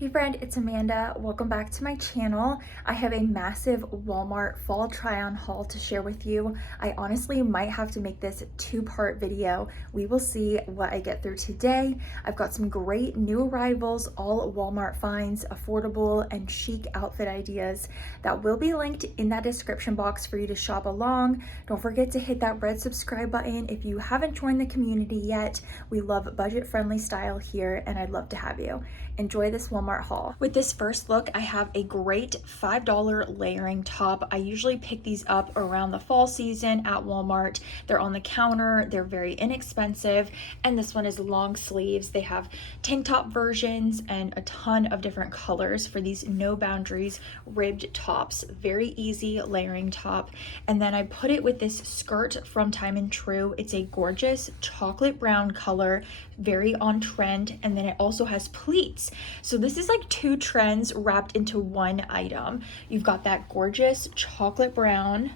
Hey friend, it's Amanda. Welcome back to my channel. I have a massive Walmart fall try on haul to share with you. I honestly might have to make this a two-part video. We will see what I get through today. I've got some great new arrivals, all Walmart finds, affordable and chic outfit ideas that will be linked in that description box for you to shop along. Don't forget to hit that red subscribe button if you haven't joined the community yet. We love budget-friendly style here and I'd love to have you. Enjoy this Walmart haul. With this first look, I have a great $5 layering top. I usually pick these up around the fall season at Walmart. They're on the counter, they're very inexpensive, and this one is long sleeves. They have tank top versions and a ton of different colors for these no boundaries ribbed tops. Very easy layering top. And then I put it with this skirt from Time and True. It's a gorgeous chocolate brown color, very on trend, and then it also has pleats. So this is like two trends wrapped into one item. You've got that gorgeous chocolate brown,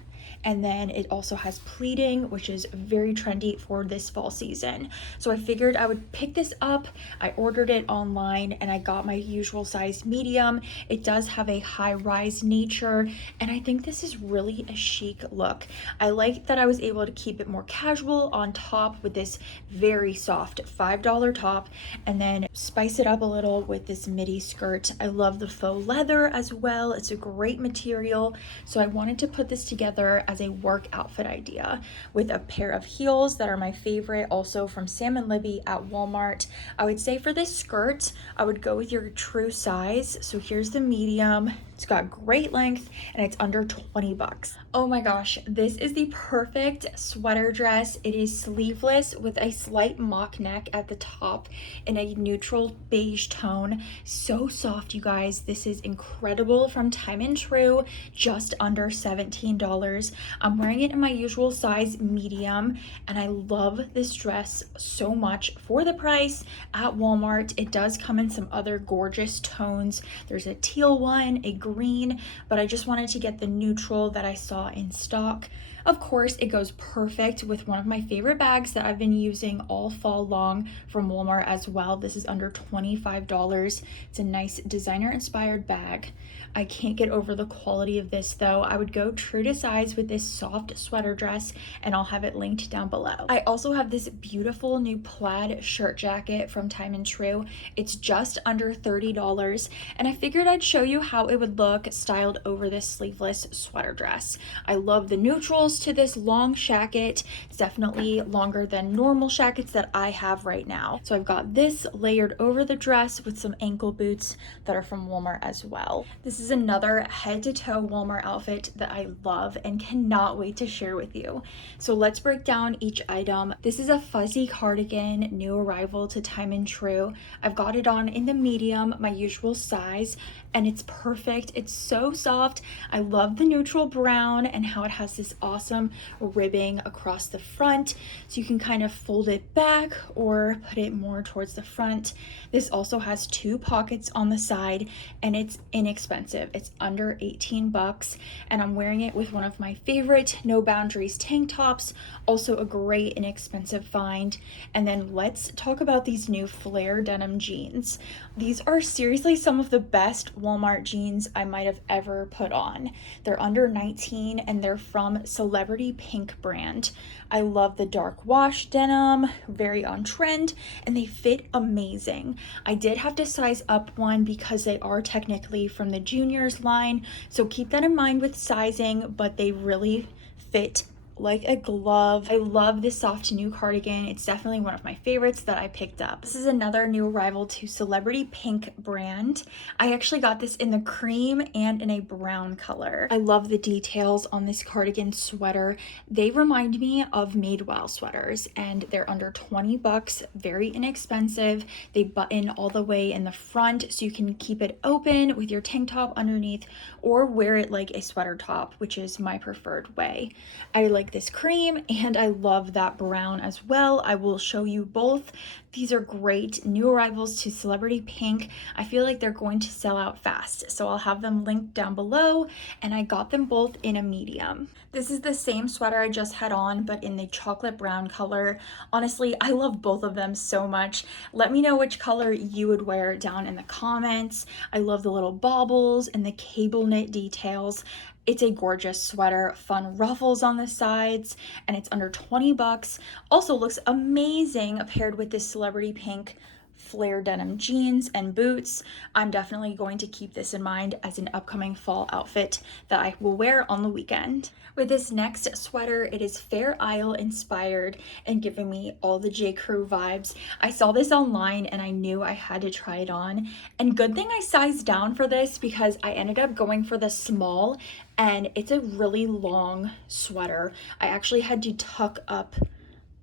and then it also has pleating, which is very trendy for this fall season. So I figured I would pick this up. I ordered it online and I got my usual size medium. It does have a high rise nature, and I think this is really a chic look. I like that I was able to keep it more casual on top with this very soft $5 top, and then spice it up a little with this midi skirt. I love the faux leather as well. It's a great material. So I wanted to put this together as a work outfit idea with a pair of heels that are my favorite, also from Sam & Libby at Walmart. I would say for this skirt, I would go with your true size. So here's the medium. It's got great length and it's under 20 bucks. Oh my gosh, this is the perfect sweater dress. It is sleeveless with a slight mock neck at the top in a neutral beige tone. So soft, you guys. This is incredible from Time and True, just under $17. I'm wearing it in my usual size medium, and I love this dress so much for the price at Walmart. It does come in some other gorgeous tones. There's a teal one, a green, but I just wanted to get the neutral that I saw in stock. Of course, it goes perfect with one of my favorite bags that I've been using all fall long from Walmart as well. This is under $25. It's a nice designer inspired bag. I can't get over the quality of this though. I would go true to size with this soft sweater dress, and I'll have it linked down below. I also have this beautiful new plaid shirt jacket from Time and True. It's just under $30, and I figured I'd show you how it would look styled over this sleeveless sweater dress. I love the neutrals to this long shacket. It's definitely longer than normal shackets that I have right now. So I've got this layered over the dress with some ankle boots that are from Walmart as well. This is another head-to-toe Walmart outfit that I love and cannot wait to share with you. So let's break down each item. This is a fuzzy cardigan, new arrival to Time and True. I've got it on in the medium, my usual size, and it's perfect. It's so soft. I love the neutral brown and how it has this awesome ribbing across the front, so you can kind of fold it back or put it more towards the front. This also has two pockets on the side, and it's inexpensive. It's under 18 bucks, and I'm wearing it with one of my favorite No Boundaries tank tops, also a great inexpensive find. And then let's talk about these new flare denim jeans. These are seriously some of the best Walmart jeans I might have ever put on. They're under 19 and they're from Celebrity Pink brand. I love the dark wash denim, very on trend, and they fit amazing. I did have to size up one because they are technically from the juniors line, so keep that in mind with sizing, but they really fit like a glove. I love this soft new cardigan. It's definitely one of my favorites that I picked up. This is another new arrival to Celebrity Pink brand. I actually got this in the cream and in a brown color. I love the details on this cardigan sweater. They remind me of Madewell sweaters, and they're under 20 bucks, very inexpensive. They button all the way in the front so you can keep it open with your tank top underneath or wear it like a sweater top, which is my preferred way. I like like this cream and I love that brown as well. I will show you both. These are great new arrivals to Celebrity Pink. I feel like they're going to sell out fast, so I'll have them linked down below, and I got them both in a medium. This is the same sweater I just had on, but in the chocolate brown color. Honestly, I love both of them so much. Let me know which color you would wear down in the comments. I love the little baubles and the cable knit details. It's a gorgeous sweater, fun ruffles on the sides, and it's under 20 bucks. Also looks amazing paired with this Celebrity Pink flare denim jeans and boots. I'm definitely going to keep this in mind as an upcoming fall outfit that I will wear on the weekend. With this next sweater, it is Fair Isle inspired and giving me all the J. Crew vibes. I saw this online and I knew I had to try it on. And good thing I sized down for this because I ended up going for the small, and it's a really long sweater. I actually had to tuck up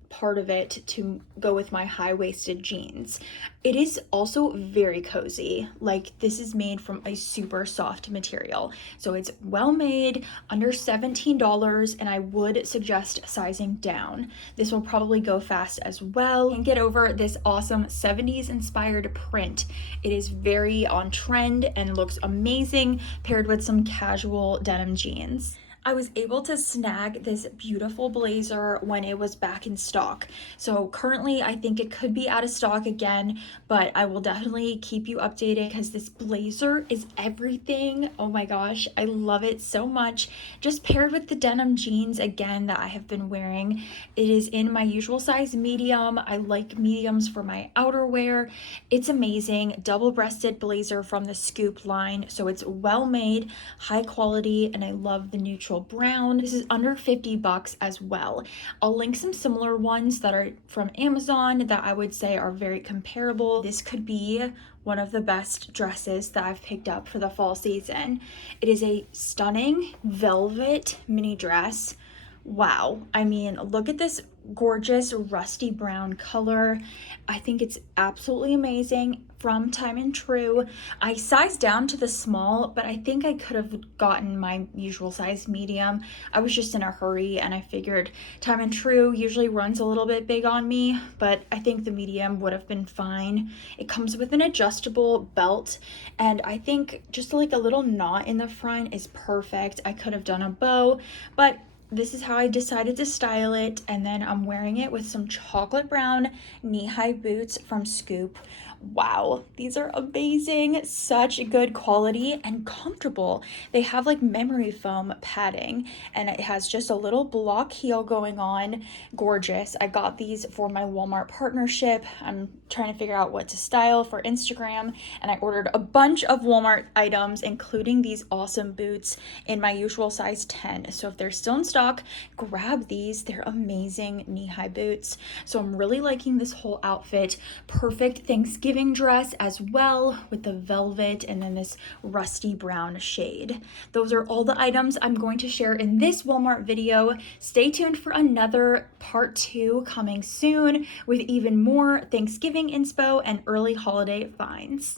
part of it to go with my high-waisted jeans. It is also very cozy. Like, this is made from a super soft material, so it's well made, under $17, and I would suggest sizing down. This will probably go fast as well. And get over this awesome 70s inspired print. It is very on trend and looks amazing paired with some casual denim jeans. I was able to snag this beautiful blazer when it was back in stock. So currently I think it could be out of stock again, but I will definitely keep you updated because this blazer is everything. Oh my gosh, I love it so much. Just paired with the denim jeans again that I have been wearing. It is in my usual size medium. I like mediums for my outerwear. It's amazing. Double-breasted blazer from the Scoop line. So it's well made, high quality, and I love the neutral brown. This is under 50 bucks as well. I'll link some similar ones that are from Amazon that I would say are very comparable. This could be one of the best dresses that I've picked up for the fall season. It is a stunning velvet mini dress. Wow, I mean, look at this gorgeous rusty brown color. I think it's absolutely amazing. From Time and True. I sized down to the small, but I think I could have gotten my usual size medium. I was just in a hurry and I figured Time and True usually runs a little bit big on me, but I think the medium would have been fine. It comes with an adjustable belt, and I think just like a little knot in the front is perfect. I could have done a bow, but this is how I decided to style it, and then I'm wearing it with some chocolate brown knee-high boots from Scoop. Wow, these are amazing. Such good quality and comfortable. They have like memory foam padding, and it has just a little block heel going on. Gorgeous. I got these for my Walmart partnership. I'm trying to figure out what to style for Instagram, and I ordered a bunch of Walmart items, including these awesome boots in my usual size 10. So if they're still in stock, grab these. They're amazing knee-high boots. So I'm really liking this whole outfit. Perfect Thanksgiving dress as well, with the velvet and then this rusty brown shade. Those are all the items I'm going to share in this Walmart video. Stay tuned for another part 2 coming soon with even more Thanksgiving inspo and early holiday finds.